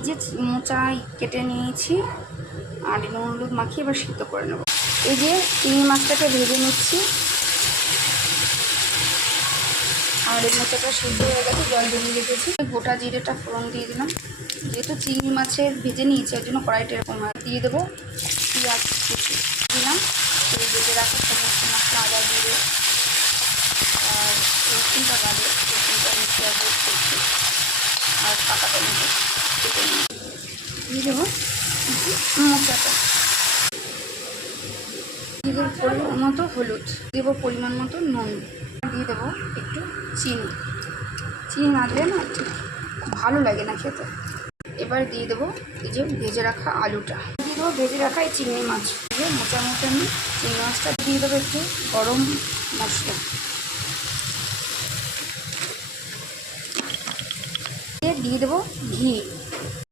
এই যে মোচা কেটে নিয়েছি আর নুন হলুদ মাখিয়ে এবার সিদ্ধ করে নেব। এই যে চিংড়ি মাছটাকে ভেজে নিচ্ছি আর এই মোচাটা সিদ্ধ হয়ে গেছে, জল জমিয়ে রেখেছি। গোটা জিরেটা ফোড়ন দিয়ে দিলাম, যেহেতু চিংড়ি মাছের ভেজে নিয়েছি এর জন্য কড়াইটা এরকম দিয়ে দেবো। পেঁয়াজ কুচি দিলাম, এই ভেজে রাখা সমস্ত মশলা আদা জিরে আর রসুনটা বাদে রসুনটা মিশিয়ে করছি আর পাকা টমেটো কেটে দিয়ে দেবো মোচাটা, দিয়ে দেবো পরিমাণ মতো হলুদ, দেবো পরিমাণ মতো নুন, দিয়ে দেবো একটু চিনি। চিনি না দিলে না ঠিক ভালো লাগে না খেতে। এবার দিয়ে দেবো এই যে ভেজে রাখা আলুটা, দিয়ে দেবো ভেজে রাখা এই চিংড়ি মাছ, দিয়ে মোচা মোচা নিয়ে চিংড়ি মাছটা দিয়ে দেবো একটু গরম মশলা, দিয়ে দেবো ঘি।